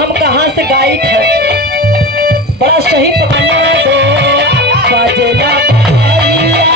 हम कहाँ से गायक है, बड़ा सही पकड़ना है दो बाजेला बधाइया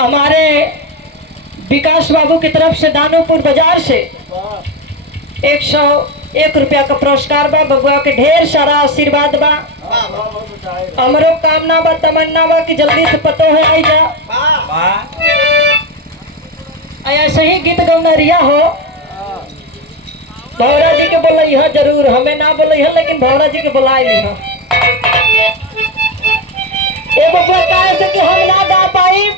हमारे विकास बाबू की तरफ से दानोपुर बाजार से 101 रुपया का पुरस्कार बा। बबुआ के ढेर सारा आशीर्वाद बा। हमरो कामना बा, तमन्ना बा कि जल्दी से पतो है आई जा। ऐसे ही गीत गौना रिया हो, भौरा जी के बोल है जरूर, हमें ना बोल है लेकिन भौरा जी के बुलाई ली हो। ए बबुआ कहे से कि हम ना गा पाई,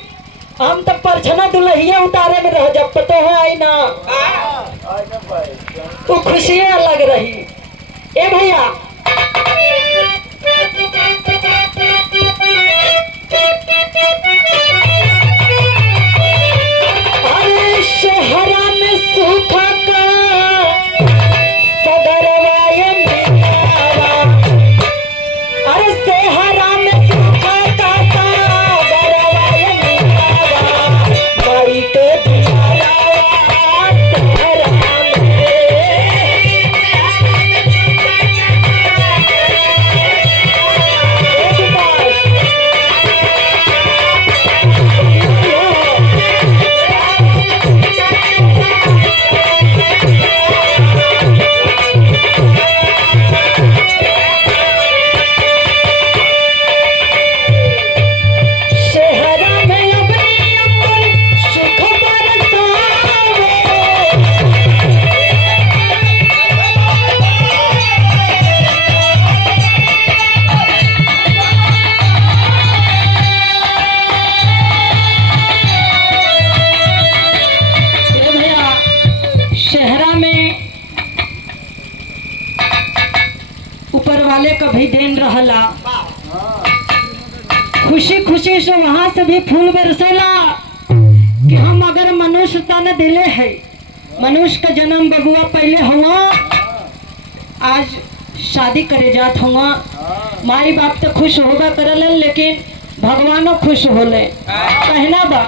हम तब परछना दुल्हिया उतारे में रह जब पतो है आई ना तो खुशी अलग रही। ए भैया अरे शहरा में सूखा का सदरवायम बिकावा, अरे शहरा में सूखा का सदरवायम बिकावा, बाई के बिकावा शहरा में। ऊपर वाले का भी देन रहला, खुशी खुशी से वहां से भी फूल बरसेला कि हम अगर मनुष्य तन दिले है, मनुष्य का जन्म बबुआ पहले हुआ, आज शादी करे जात हुआ। माई बाप तो खुश होगा करल लेकिन भगवानो खुश होले। कहना बा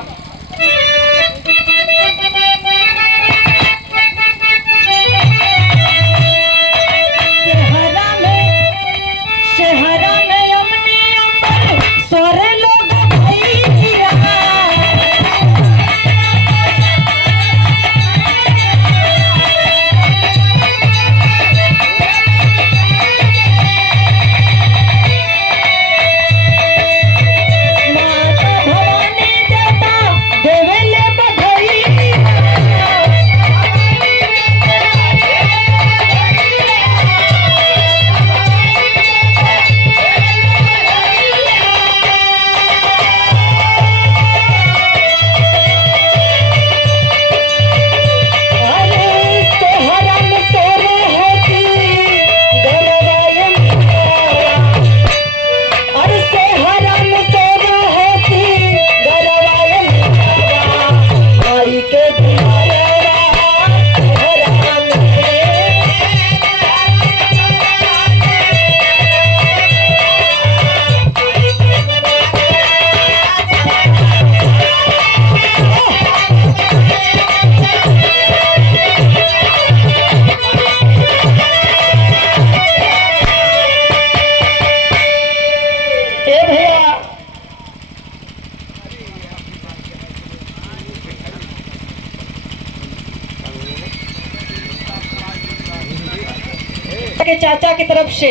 के चाचा की तरफ से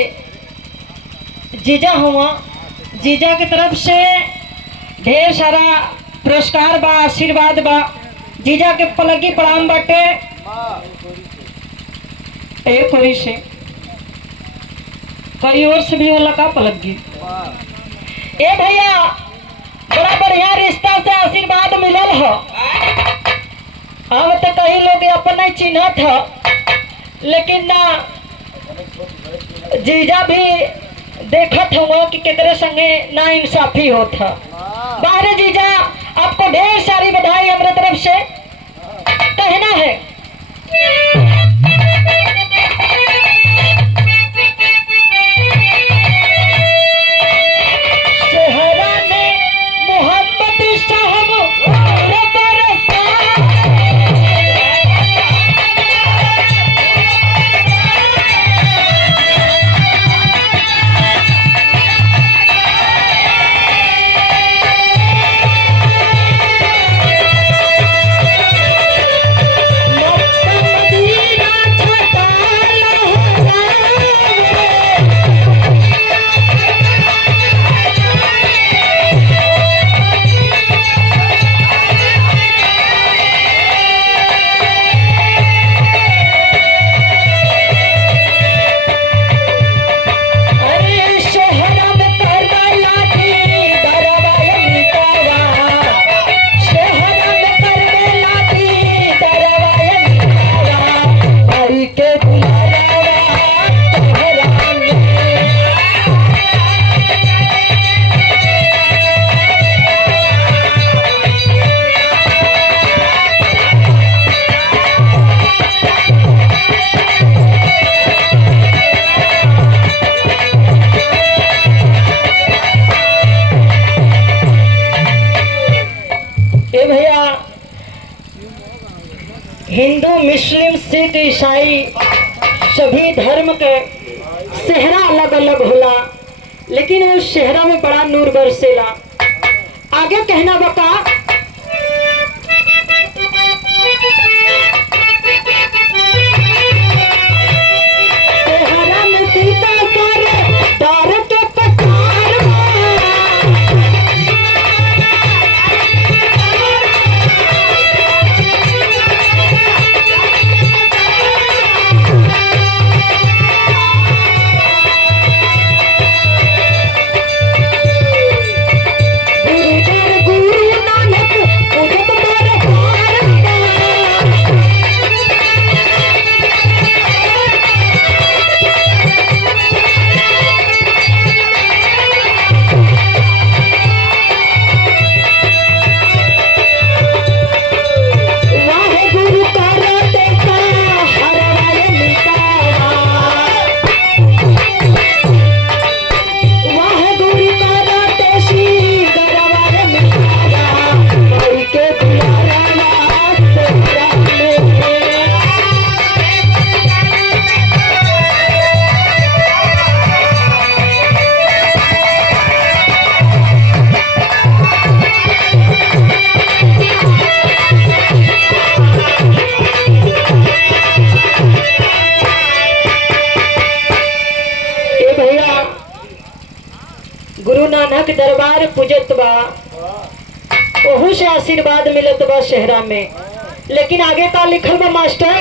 जीजा हुआ, जीजा की तरफ से ढेर सारा पुरस्कार बा, आशीर्वाद बा। जीजा के पलकी प्रणाम बाटे। एक ओरी से कई ओर से भी होला का पलकी। ए भैया बड़ा बढ़िया रिश्ता से आशीर्वाद मिलल हो। हम तो कई लोग अपना चिन्ह था, लेकिन ना जीजा भी देखत हुआ कि केकरे संगे ना इंसाफी होता। बाहर जीजा, आपको ढेर सारी बधाई हमारे तरफ से कहना है। हिंदू, मुस्लिम, सिख, ईसाई सभी धर्म के सेहरा अलग अलग होला, लेकिन उस सेहरा में बड़ा नूर बरसेला। आगे कहना बका, सेहरा में सीता कर दार के कटार गुरु नानक दरबार पूजत बा, ओहू से आशीर्वाद मिलत बा सेहरा में। लेकिन आगे का लिखल बा मास्टर,